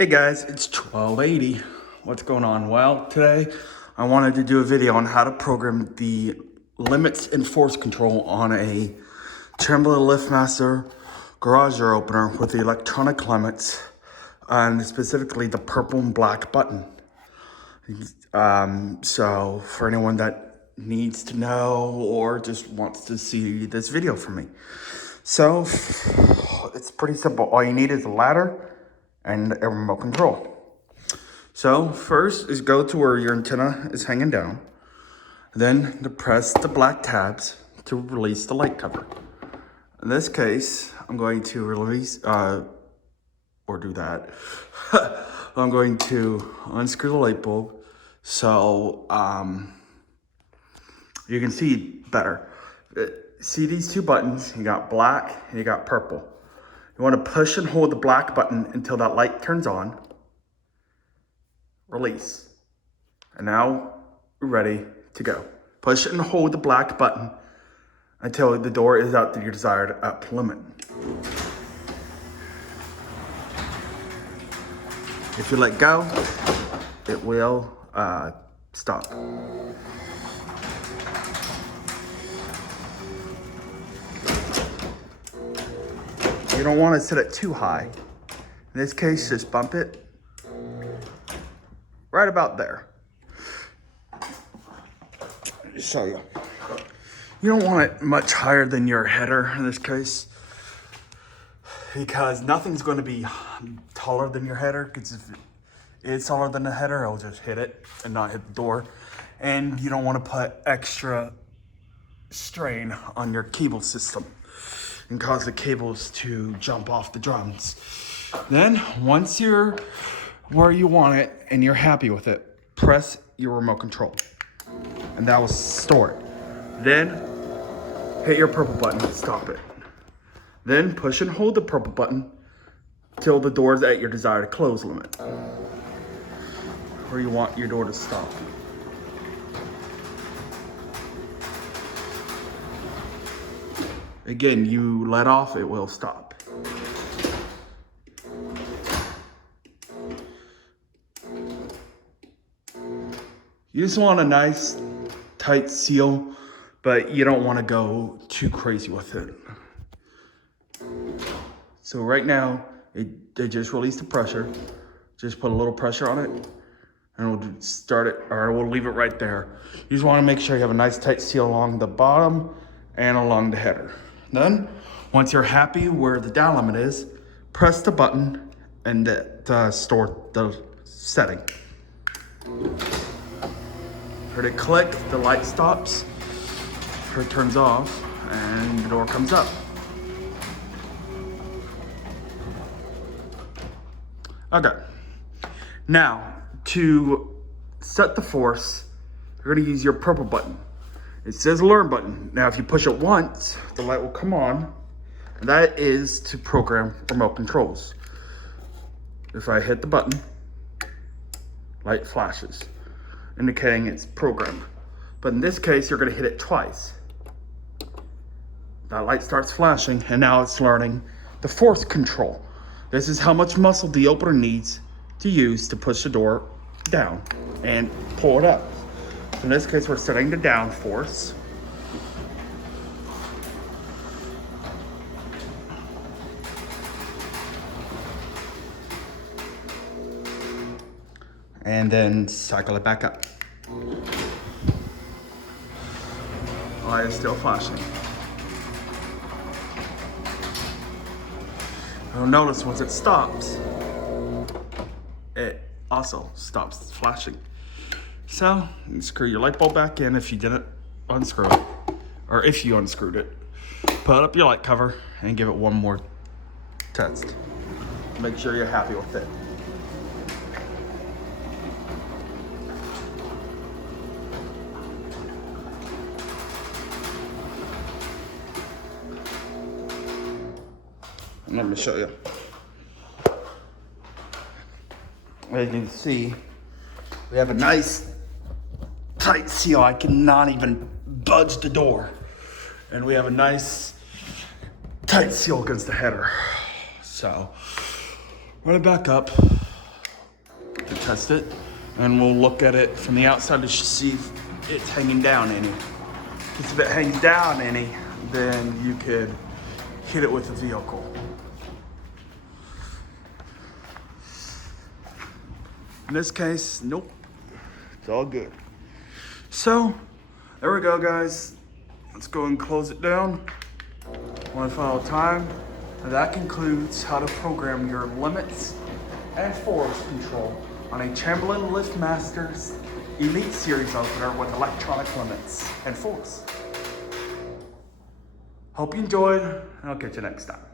Hey guys, it's 1280. What's going on? Well, today I wanted to do a video on how to program the limits and force control on a Chamberlain LiftMaster garage door opener with the electronic limits and specifically the purple and black button. So for anyone that needs to know or just wants to see this video from me. So it's pretty simple. All you need is a ladder and a remote control. So first is go to where your antenna is hanging down. Then to press the black tabs to release the light cover. In this case, I'm going to release, or do that. I'm going to unscrew the light bulb so you can see better. See these two buttons? You got black and you got purple. You want to push and hold the black button until that light turns on. Release. And now we're ready to go. Push and hold the black button until the door is out to your desired up limit. If you let go, it will stop. You don't want to set it too high. In this case, just bump it right about there. Just show you. You don't want it much higher than your header in this case, because nothing's going to be taller than your header, because if it is taller than the header, it'll just hit it and not hit the door. And you don't want to put extra strain on your cable system and cause the cables to jump off the drums. Then, once you're where you want it and you're happy with it, press your remote control. And that will store it. Then, hit your purple button to stop it. Then, push and hold the purple button till the door is at your desired close limit, where you want your door to stop. Again, you let off, it will stop. You just want a nice, tight seal, but you don't want to go too crazy with it. So right now, they just released the pressure. Just put a little pressure on it, and we'll start it, or we'll leave it right there. You just want to make sure you have a nice tight seal along the bottom and along the header. Then, once you're happy where the down limit is, press the button and store the setting. Heard it click, the light stops, it turns off, and the door comes up. Okay. Now, to set the force, you're gonna use your purple button. It says learn button. Now, if you push it once, the light will come on, and that is to program remote controls. If I hit the button, light flashes, indicating it's programmed. But in this case, you're gonna hit it twice. That light starts flashing, and now it's learning the force control. This is how much muscle the opener needs to use to push the door down and pull it up. In this case, we're setting the down force. And then cycle it back up. Light is still flashing. You'll notice once it stops, it also stops flashing. So, you screw your light bulb back in if you didn't unscrew it, or if you unscrewed it. Put up your light cover and give it one more test. Make sure you're happy with it. And let me show you. As you can see, we have a nice tight seal. I cannot even budge the door. And we have a nice tight seal against the header. So, run it back up to test it. And we'll look at it from the outside to see if it's hanging down any. Because if it hangs down any, then you could hit it with the vehicle. In this case, nope, it's all good. So, there we go, guys. Let's go and close it down. One final time. And that concludes how to program your limits and force control on a Chamberlain LiftMasters Elite Series opener with electronic limits and force. Hope you enjoyed, and I'll catch you next time.